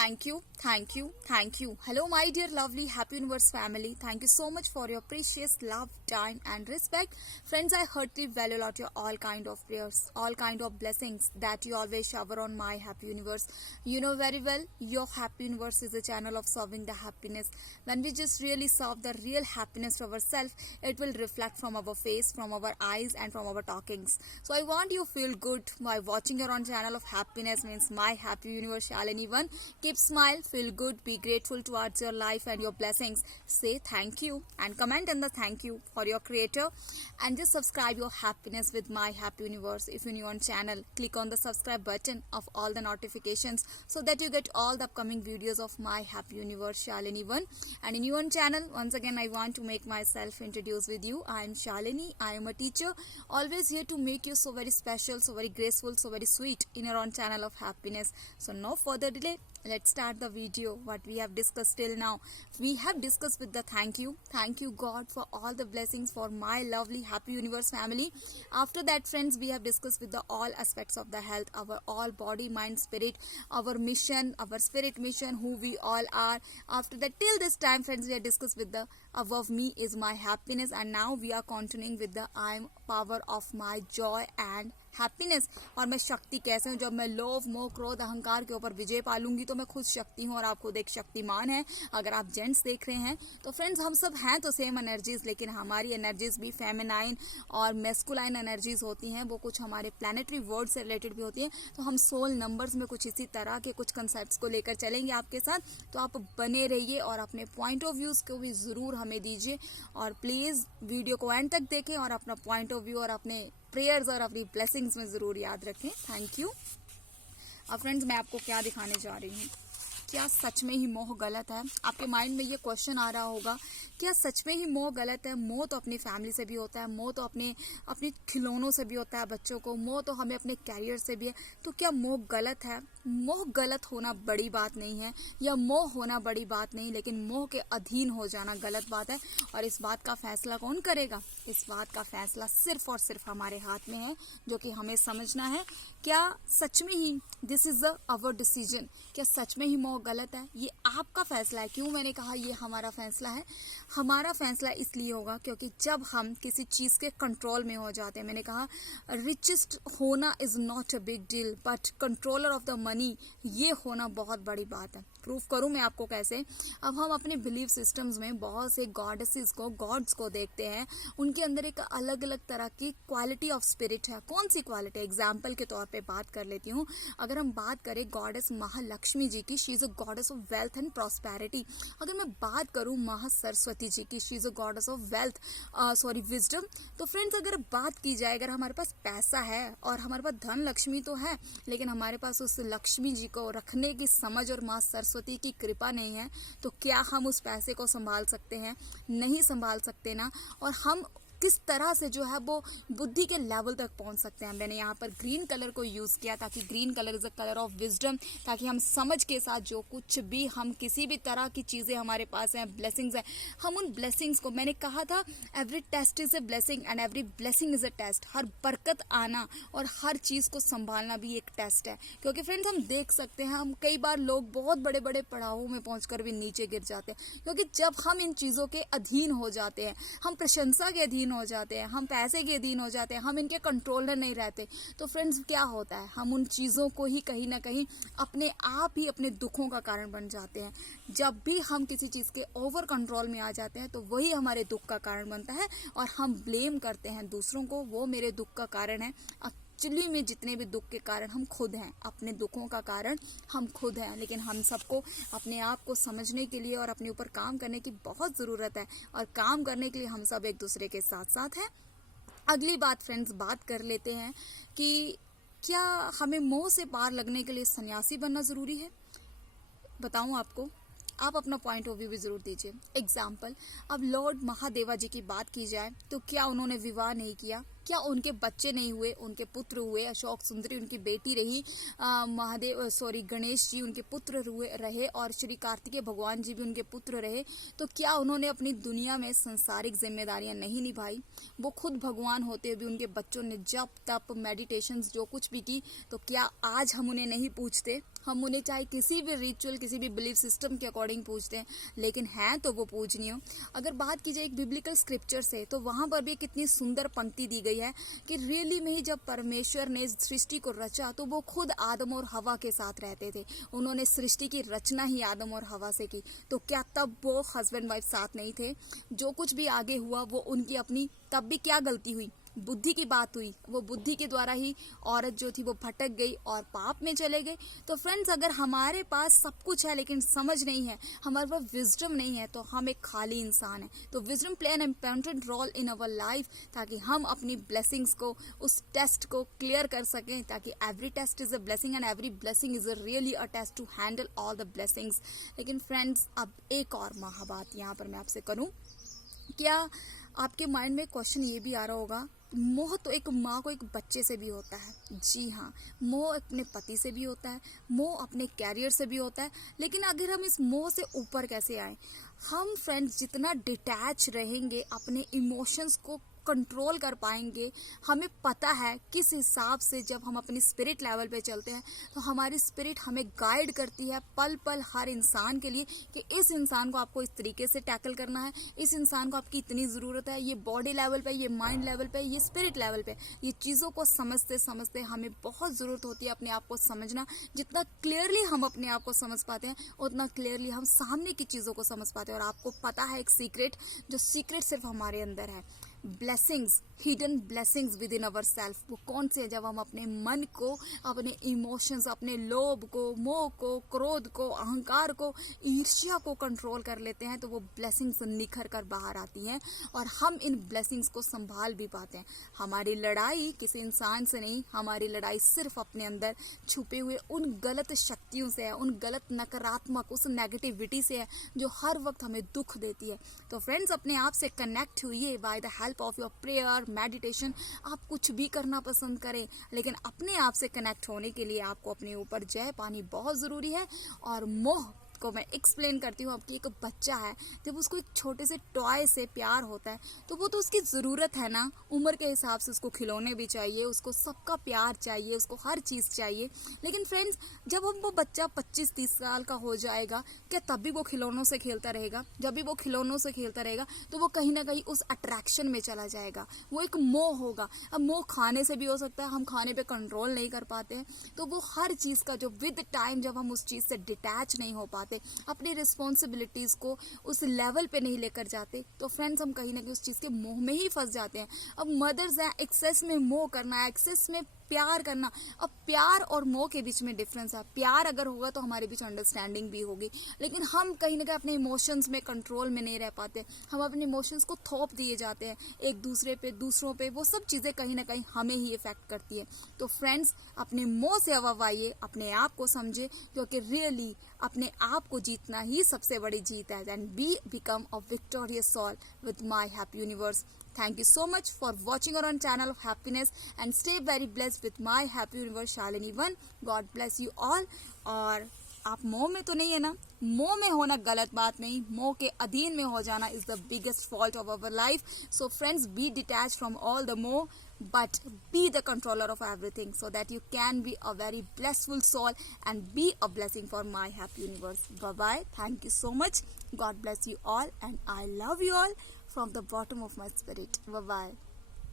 Thank you, thank you, thank you. Hello, my dear, lovely, happy universe family. Thank you so much for your precious love, time, and respect. Friends, I heartily value a lot your all kind of prayers, all kind of blessings that you always shower on my happy universe. You know very well, your happy universe is a channel of serving the happiness. When we just really serve the real happiness to ourselves, it will reflect from our face, from our eyes, and from our talkings. So I want you to feel good by watching your own channel of happiness, means my happy universe Shalini One. Keep smile, feel good, be grateful towards your life and your blessings. Say thank you and comment on the thank you for your creator, and just subscribe your happiness with my happy universe. If you're new on channel, click on the subscribe button of all the notifications so that you get all the upcoming videos of my happy universe Shalini One. And in your own channel, once again I want to make myself introduce with you. I am Shalini. I am a teacher, always here to make you so very special, so very graceful, so very sweet in your own channel of happiness. So no further delay, let's start the video. What we have discussed till now, we have discussed with the thank you God for all the blessings for my lovely happy universe family. After that, friends, we have discussed with the all aspects of the health, our all body, mind, spirit, our mission, our spirit mission, who we all are. After that, till this time, friends, we have discussed with the above me is my happiness, and now we are continuing with the I am power of my joy and happiness. और मैं शक्ति कैसे हूँ, जब मैं लोभ, मोह, क्रोध, अहंकार के ऊपर विजय पालूंगी तो मैं खुद शक्ति हूँ और आप खुद एक शक्तिमान है. अगर आप जेंट्स देख रहे हैं तो फ्रेंड्स, हम सब हैं तो सेम एनर्जीज, लेकिन हमारी एनर्जीज भी फेमिनाइन और मेस्कुलाइन एनर्जीज होती हैं. वो कुछ हमारे प्लानिटरी वर्ड से रिलेटेड भी होती हैं. तो हम सोल नंबर्स में कुछ इसी तरह के कुछ कंसेप्ट को लेकर चलेंगे आपके साथ. तो आप बने रहिए और अपने पॉइंट ऑफ व्यूज को भी ज़रूर हमें दीजिए, और प्लीज़ वीडियो को एंड तक देखें और अपना पॉइंट ऑफ व्यू और अपने प्रेयर्स और अपनी ब्लेसिंग्स में ज़रूर याद रखें. Thank you. अब फ्रेंड्स, मैं आपको क्या दिखाने जा रही हूँ. क्या सच में ही मोह गलत है? आपके माइंड में ये क्वेश्चन आ रहा होगा, क्या सच में ही मोह गलत है? मोह तो अपनी फैमिली से भी होता है, मोह तो अपने खिलौनों से भी होता है बच्चों को, मोह तो हमें अपने कैरियर से भी है. तो क्या मोह गलत है? मोह गलत होना बड़ी बात नहीं है, या मोह होना बड़ी बात नहीं, लेकिन मोह के अधीन हो जाना गलत बात है. और इस बात का फैसला कौन करेगा? इस बात का फैसला सिर्फ और सिर्फ हमारे हाथ में है, जो कि हमें समझना है. क्या सच में ही दिस इज अवर डिसीजन? क्या सच में ही मोह गलत है? ये आपका फैसला है. क्यों मैंने कहा ये हमारा फैसला है? हमारा फैसला इसलिए होगा क्योंकि जब हम किसी चीज़ के कंट्रोल में हो जाते हैं, मैंने कहा रिचेस्ट होना is not a big deal, but controller of the money, ये होना बहुत बड़ी बात है. प्रूफ करूं मैं आपको कैसे? अब हम अपने बिलीफ सिस्टम्स में बहुत से गॉडेसेस को, गॉड्स को देखते हैं. उनके अंदर एक अलग अलग तरह की क्वालिटी ऑफ स्पिरिट है. कौन सी क्वालिटी? एग्जाम्पल के तौर पे बात कर लेती हूँ. अगर हम बात करें गॉडेस महालक्ष्मी जी की, she is a goddess of wealth and prosperity. अगर मैं बात करूँ महासरस्वती जी की, she is a goddess of wealth, wisdom. तो फ्रेंड्स, अगर बात की जाए, अगर हमारे पास पैसा है और हमारे पास धन लक्ष्मी तो है, लेकिन हमारे पास उस लक्ष्मी जी को रखने की समझ और माँ सरस्वती की कृपा नहीं है, तो क्या हम उस पैसे को संभाल सकते हैं? नहीं संभाल सकते ना. और हम किस तरह से जो है वो बुद्धि के लेवल तक पहुंच सकते हैं? मैंने यहाँ पर ग्रीन कलर को यूज़ किया ताकि green colour is a colour of wisdom, ताकि हम समझ के साथ जो कुछ भी हम किसी भी तरह की चीज़ें हमारे पास हैं, ब्लेसिंग्स हैं, हम उन ब्लेसिंग्स को, मैंने कहा था every test is a blessing and every blessing is a test. हर बरकत आना और हर चीज़ को संभालना भी एक टेस्ट है. क्योंकि फ्रेंड्स, हम देख सकते हैं, हम कई बार लोग बहुत बड़े बड़े पड़ावों में पहुँच भी नीचे गिर जाते हैं, क्योंकि जब हम इन चीज़ों के अधीन हो जाते हैं, हम प्रशंसा के अधीन हो जाते हैं, हम पैसे के अधीन हो जाते हैं, हम इनके कंट्रोलर नहीं रहते, तो फ्रेंड्स क्या होता है? हम उन चीज़ों को ही कहीं ना कहीं अपने आप ही अपने दुखों का कारण बन जाते हैं. जब भी हम किसी चीज़ के ओवर कंट्रोल में आ जाते हैं तो वही हमारे दुख का कारण बनता है, और हम ब्लेम करते हैं दूसरों को, वो मेरे दुख का कारण है. एक्चुअली में जितने भी दुख के कारण हम खुद हैं, अपने दुखों का कारण हम खुद हैं. लेकिन हम सबको अपने आप को समझने के लिए और अपने ऊपर काम करने की बहुत ज़रूरत है, और काम करने के लिए हम सब एक दूसरे के साथ साथ हैं. अगली बात फ्रेंड्स, बात कर लेते हैं कि क्या हमें मोह से पार लगने के लिए सन्यासी बनना ज़रूरी है? बताऊं आपको, आप अपना पॉइंट ऑफ व्यू भी ज़रूर दीजिए. एग्जाम्पल, अब लॉर्ड महादेवा जी की बात की जाए तो क्या उन्होंने विवाह नहीं किया? क्या उनके बच्चे नहीं हुए? उनके पुत्र हुए. अशोक सुंदरी उनकी बेटी रही, गणेश जी उनके पुत्र रहे, और श्री कार्तिकेय भगवान जी भी उनके पुत्र रहे. तो क्या उन्होंने अपनी दुनिया में संसारिक जिम्मेदारियां नहीं निभाई? वो खुद भगवान होते हुए भी उनके बच्चों ने जप तप मेडिटेशंस जो कुछ भी की, तो क्या आज हम उन्हें नहीं पूछते? हम उन्हें चाहे किसी भी रिचुअल, किसी भी बिलीफ सिस्टम के अकॉर्डिंग पूजते हैं, लेकिन हैं तो वो पूजनीय। अगर बात की जाए एक बिब्लिकल स्क्रिप्चर से, तो वहाँ पर भी कितनी सुंदर पंक्ति दी गई है कि रियली में ही जब परमेश्वर ने सृष्टि को रचा तो वो खुद आदम और हवा के साथ रहते थे। उन्होंने सृष्टि की रचना ही आदम और हवा से की, तो क्या तब वो हस्बैंड वाइफ साथ नहीं थे? जो कुछ भी आगे हुआ वो उनकी अपनी, तब भी क्या गलती हुई? बुद्धि की बात हुई। वो बुद्धि के द्वारा ही औरत जो थी वो भटक गई और पाप में चले गए। तो फ्रेंड्स, अगर हमारे पास सब कुछ है लेकिन समझ नहीं है, हमारे पास विजडम नहीं है, तो हम एक खाली इंसान है। तो wisdom play an important role in our life, ताकि हम अपनी ब्लेसिंग्स को, उस टेस्ट को क्लियर कर सकें, ताकि every test is a blessing and every blessing is a really a test to handle all the blessings. लेकिन फ्रेंड्स, अब एक और महाबात यहाँ पर मैं आपसे करूँ। क्या आपके माइंड में क्वेश्चन ये भी आ रहा होगा, मोह तो एक माँ को एक बच्चे से भी होता है। जी हाँ, मोह अपने पति से भी होता है, मोह अपने कैरियर से भी होता है, लेकिन अगर हम इस मोह से ऊपर कैसे आए? हम फ्रेंड्स जितना डिटैच रहेंगे, अपने इमोशंस को कंट्रोल कर पाएंगे। हमें पता है किस हिसाब से जब हम अपनी स्पिरिट लेवल पे चलते हैं, तो हमारी स्पिरिट हमें गाइड करती है पल पल हर इंसान के लिए कि इस इंसान को आपको इस तरीके से टैकल करना है, इस इंसान को आपकी इतनी ज़रूरत है। ये बॉडी लेवल पे, ये माइंड लेवल पे, ये स्पिरिट लेवल पे, ये चीज़ों को समझते समझते हमें बहुत ज़रूरत होती है अपने आप को समझना। जितना क्लियरली हम अपने आप को समझ पाते हैं, उतना क्लियरली हम सामने की चीज़ों को समझ पाते हैं। और आपको पता है एक सीक्रेट, जो सीक्रेट सिर्फ हमारे अंदर है। Blessings, hidden blessings with in our self, वो कौन से है? जब हम अपने मन को, अपने इमोशंस, अपने लोभ को, मोह को, क्रोध को, अहंकार को, ईर्ष्या को कंट्रोल कर लेते हैं, तो वो ब्लेसिंग्स निखर कर बाहर आती हैं और हम इन ब्लेसिंग्स को संभाल भी पाते हैं। हमारी लड़ाई किसी इंसान से नहीं, हमारी लड़ाई सिर्फ अपने अंदर छुपे हुए उन गलत शक्तियों से है, उन गलत नकारात्मक, उस नेगेटिविटी से है जो हर वक्त हमें दुख देती है। तो फ्रेंड्स, अपने आप से कनेक्ट हुई by the help of your prayer, meditation. आप कुछ भी करना पसंद करें, लेकिन अपने आप से कनेक्ट होने के लिए आपको अपने ऊपर जय पानी बहुत ज़रूरी है। और मोह को मैं एक्सप्लेन करती हूँ। आपकी एक बच्चा है, जब उसको एक छोटे से टॉय से प्यार होता है, तो वो तो उसकी ज़रूरत है ना, उम्र के हिसाब से उसको खिलौने भी चाहिए, उसको सबका प्यार चाहिए, उसको हर चीज़ चाहिए। लेकिन फ्रेंड्स, जब हम वो बच्चा 25-30 साल का हो जाएगा, क्या तब भी वो खिलौनों से खेलता रहेगा? जब भी वो खिलौनों से खेलता रहेगा, तो वो कहीं ना कहीं उस अट्रैक्शन में चला जाएगा। वो एक मोह होगा। अब मोह खाने से भी हो सकता है, हम खाने पे कंट्रोल नहीं कर पाते हैं, तो वो हर चीज़ का जो विद टाइम जब हम उस चीज़ से डिटैच नहीं हो पाते, अपनी रिस्पॉन्सिबिलिटीज़ को उस लेवल पे नहीं लेकर जाते, तो फ्रेंड्स हम कहीं ना कहीं उस चीज़ के मोह में ही फंस जाते हैं। अब मदर्स हैं, एक्सेस में मोह करना है, एक्सेस में प्यार करना। अब प्यार और मोह के बीच में डिफरेंस है। प्यार अगर होगा तो हमारे बीच अंडरस्टैंडिंग भी होगी, लेकिन हम कहीं ना कहीं अपने इमोशंस में कंट्रोल में नहीं रह पाते। हम अपने इमोशंस को थोप दिए जाते हैं एक दूसरे पे, दूसरों पे। वो सब चीज़ें कहीं ना कहीं हमें ही इफेक्ट करती है। तो फ्रेंड्स, अपने मोह से अववाइए, अपने आप को समझे, क्योंकि रियली अपने आप को जीतना ही सबसे बड़ी जीत है। And be become a victorious soul with my happy universe. Thank you so much for watching our own channel of happiness and stay very blessed with my happy universe Shalini 1. God bless you all. और आप मोह में तो नहीं है ना? मोह में होना गलत बात नहीं, मोह के अधीन में हो जाना is the biggest fault of our life. So friends, be detached from all the moh, but be the controller of everything, so that you can be a very blissful soul and be a blessing for my happy universe. Bye bye. Thank you so much. God bless you all, and I love you all from the bottom of my spirit. Bye bye.